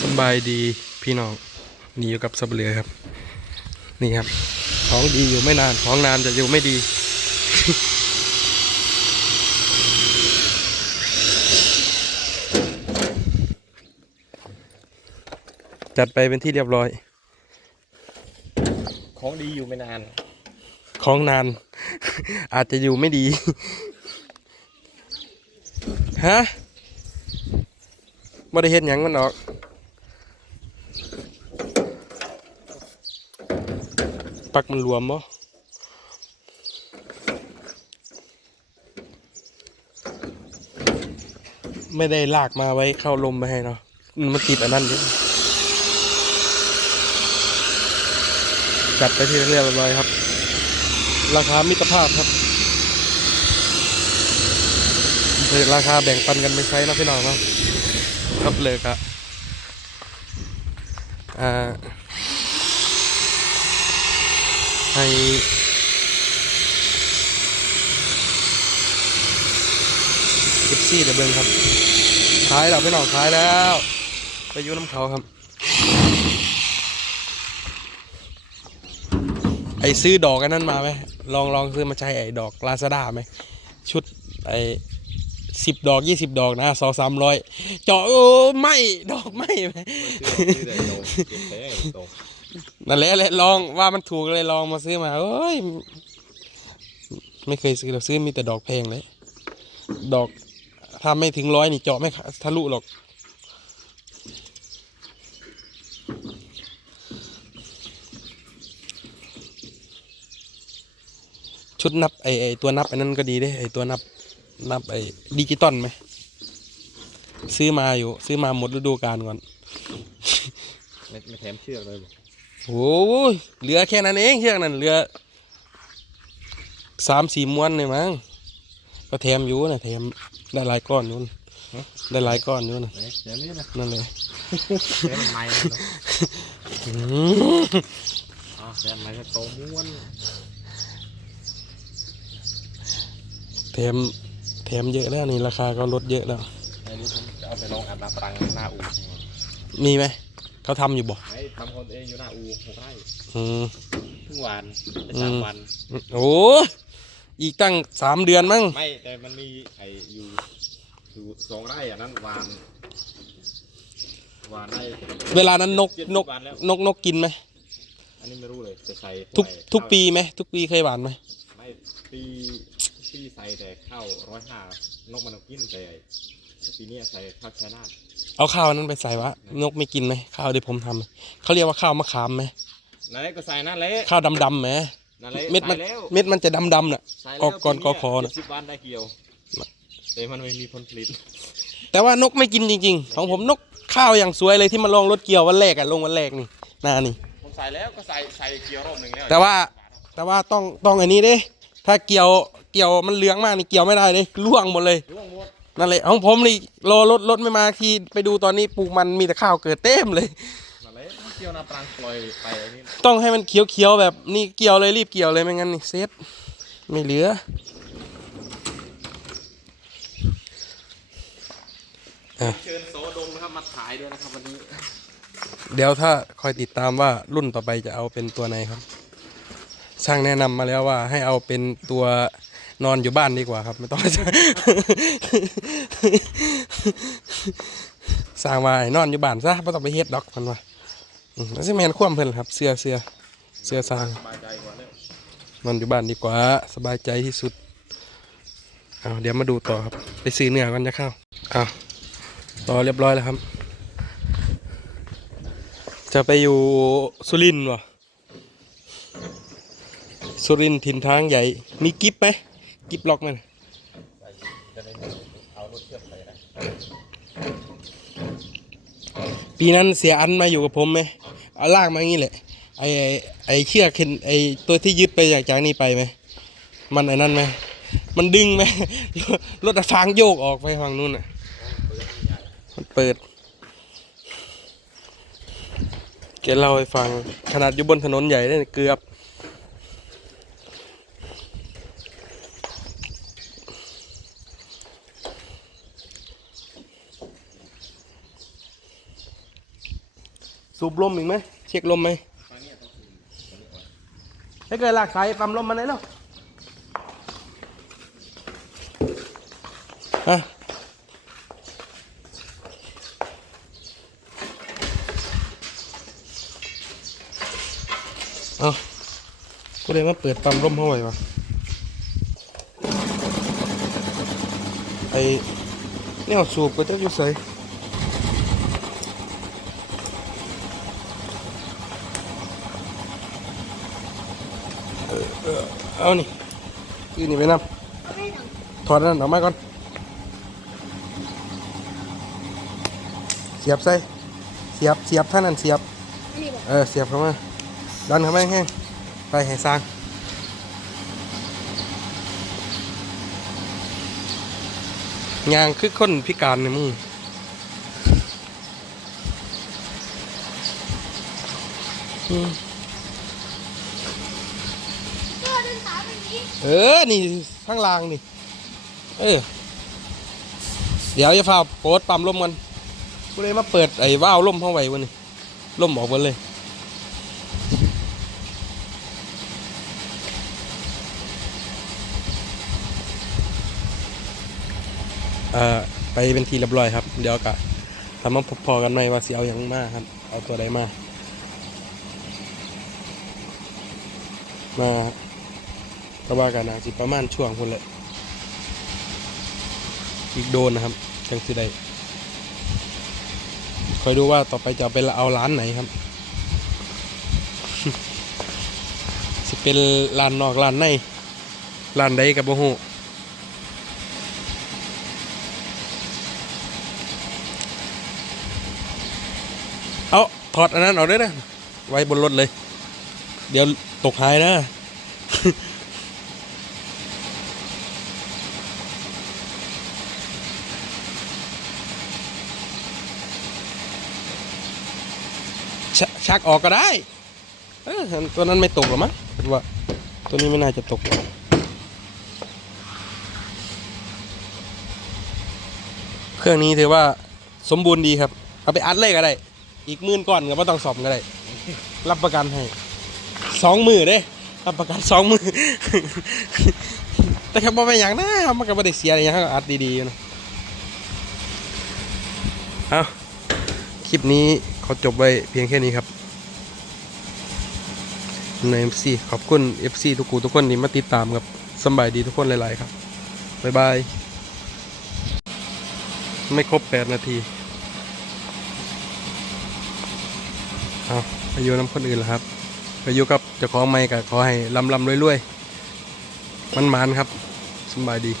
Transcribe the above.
สำบายดีพี่น้องนี่อยู่กับสับเรือครับ นี่ครับของดีอยู่ไม่นานของนานจะอยู่ไม่ดี จัดไปเป็นที่เรียบร้อย ของดีอยู่ไม่นาน ของนาน อาจจะอยู่ไม่ดี ฮะบ่ได้เห็นหยังมันออก ปักมันรวมบ่ไม่ได้ลากมาไว้เข้าลมไปให้เนาะมันติดอันนั้นอยู่จัดไปที่เรียบร้อยครับ ราคามิตรภาพครับราคาแบ่งปันกันไม่ใช้นะพี่น้องเนาะครับเลิกอะอ่า ให้เก็บซี่เดี๋ยวเบิ้งครับขายแล้วพี่น้องขายแล้ว ไปยุ่น้ำเขาครับ ไอซื้อดอกกันนั้นมาไหมลองลองซื้อมาใช้ไอดอกลาซาด้าไหม ชุดไอสิบดอกยี่สิบดอกนะสองสามร้อยเจาะโอ้ไม่ ดอกไม่ไหม นั่นแหละแหละลองว่ามันถูกเลยลองมาซื้อมาเอ้ย ไม่เคยซื้อเราซื้อมีแต่ดอกแพงเลย ดอกถ้าไม่ถึงร้อยนี่เจาะไม่ทะลุหรอก ชุดนับไอไอตัวนับไอันนั้นก็ดีเด้ไอตัวนับนับไอดิจิตอลไหมซื้อมาอยู่ ซื้อมาหมดฤดูกาลก่อน ไม่ไม่แถมเชือกเลยบอก โอ้ยเหลือแค่นั้นเองเชือกนั้นเหลือสามสี่ม้วนเลยมั้งก็แถมอยู่นะแถมได้หลายก้อนอยู่นะได้หลายก้อนอยู่นะไหนเดี๋ยวนี้นะนั่นเลยแถมมันใหม่เนาะอืมอ๋อแถมใหม่ก็โตม้วนแถมแถมเยอะแล้วนี่ราคาก็ลดเยอะแล้วไอ้นี่ผมจะเอาไปลองอาบน้ำปรังหน้าอู่มีไหม เขาทำอยู่บ่ไอ้ทำคนเองอยู่หน้าอู่หกไร่อืมเพิ่งหวานไปสามวัน โอ้อีกตั้งสามเดือนมั้งไม่แต่มันมีไอ้อยู่อยู่สองไร่อันนั้นหวานหวานได้ เวลานั้นนกเจ็ดนสิกบวันแล้ว นกนกกินไหมอันนี้ไม่รู้เลยจะใส่ทุกใส่ทุกข้าวปีไหมทุกปีเคยหวานไหมไม่ปีปีใส่แต่ข้าวร้อยห้านกมันเอากินแต่ปีเนี้ยใส่ข้าวชายนาท เอาข้าวนั้นไปใส่วะนกไม่กินไหมข้าวที่ผมทำเขาเรียกว่าข้าวมะขามไหมนั่นแหละก็ใส่นั่นแหละข้าวดำๆไหมนั่นแหละเม็ดมันใส่แล้วเม็ดมันจะดำๆน่ะใส่กอกก่อนปีกอคอน่ะเจ็ดสิบวันได้เกี่ยวแต่มันไม่มีผลผลิตแต่ว่านกไม่กินจริงๆ ของผมนกข้าวอย่างสวยเลยที่มาลองรถเกี่ยววันแรกอะลงวันแรกนี่หนานี่ ผมใส่แล้วก็ใส่ใส่เกี่ยวรอบหนึ่งแล้วแต่ว่าแต่ว่าต้องต้องอันนี้เด้ ถ้าเกี่ยวเกี่ยวมันเหลืองมากนี่เกี่ยวไม่ได้เลยร่วงหมดเลย ร่วงหมด นั่นแหละของผมนี่รอรถรถไม่มาทีไปดูตอนนี้ปลูกมันมีแต่ข้าวเกิดเต็มเลย นั่นแหละเกี่ยวน้ำปรางปล่อยไปอันนี้ต้องให้มันเขียวๆแบบนี่เกี่ยวเลยรีบเกี่ยวเลยไม่งั้นนี่เซตไม่เหลือเชิญโซดงนะครับมาถ่ายด้วยนะครับวันนี้ เดี๋ยวถ้าคอยติดตามว่ารุ่นต่อไปจะเอาเป็นตัวไหนครับ ช่างแนะนำมาแล้วว่าให้เอาเป็นตัว นอนอยู่บ้านดีกว่าครับ ไม่ต้อง สร้างมาให้นอนอยู่บ้านซะไม่ต้องไปเฮ็ดดอกมันว่าอืมแล้วสิแมนคว่ำเพิ่นครับ เสื้อเสื้อเสื้อสร้าง สบายใจกว่าแล้วนอนอยู่บ้านดีกว่า สบายใจที่สุดเอาเดี๋ยวมาดูต่อครับ ไปซื้อเนื้อก่อนจะเข้าเอาต่อเรียบร้อยแล้วครับ จะไปอยู่สุรินทร์วะสุรินทร์ถิ่นทางใหญ่ มีกิฟไหม กิฟล็อกไหมจะได้เอารถเทียบไปนะปีนั้นเสียอันมาอยู่กับผมไหมเอาลากมาอย่างนี้แหละไอไอ้เชือกเข็นไอตัวที่ยึดไปจากจากนี้ไปไหมมันไอ้นั่นไหมมันดึงไหมรถอะฟางโยกออกไปฝั่งนู้นอะมันเปิดแกเล่าให้ฟังขนาดอยู่บนถนนใหญ่ได้เกือบ สูบลมอีกไหมเช็คลมไหมถ้าเกิดลากสายปั๊มลมมาไหนแล้วฮะเอากูเลยมาเปิดปั๊มลมเข้าไว้วะไอเนี่ยสูบก็จะอยู่ใส่ เอานี่ยืนนี่ไปนำถอดอันนั่นออกมาก่อน เสียบใส่ เสียบ เสียบท่านั้นเสียบอันนี้บอกเออ เสียบเข้ามา ดันเข้ามาแห้งๆไปให้สร้างยางคือคนพิการเนี่ยมึงอืม ก็เดินสายแบบนี้ เออ นี่ข้างล่างนี่ เออ เดี๋ยวจะพาโปดปั๊มลมกันกูเลยมาเปิดไอ้ว่าวลมเข้าไว้วันนี้ลมออกหมดเลย เอ่อ ไปเป็นทีเรียบร้อยครับ เดี๋ยวกะทำมาพอๆกันไหมว่าเสิเอาอย่างมากครับ เอาตัวใดมา มา ก็ว่ากันนะสิประมาณช่วงคนแหละอีกโดนนะครับจังสิได้คอยดูว่าต่อไปจะเอาไปเอาร้านไหนครับสิเป็นร้านนอกร้านในร้านใดกับโบฮูเอาถอดอันนั้นออกด้วยนะไว้บนรถเลย เดี๋ยวตกหายนะ ชชักออกก็ได้เออตัวนั้นไม่ตกหรอมั้งว่าตัวนี้ไม่น่าจะตกเครื่องนี้ถือว่าสมบูรณ์ดีครับ เอาไปอัดเลยก็ได้ อีกมื่นก่อนก็ไม่ต้องสอบก็ได้ รับประกันให้สองมือเด้รับประกันสองมือ แต่ครับว่าเป็นอย่างนะมันก็ไม่ได้เสียอะไรอย่างก็อัดดีๆนะเอาคลิปนี้ เขาจบไว้เพียงแค่นี้ครับใน FC ขอบคุณ FC ทุกคูทุกคนที่มาติดตามครับสบายดีทุกคนหลาย ๆ ครับ บ๊ายบาย ไม่ครบ 8 นาทีเอาไปอยู่น้ำคนอื่นแล้วครับ ไปอยู่กับเจ้าของไม่กับขอให้ลำลำรวยๆมันมันๆครับสบายดี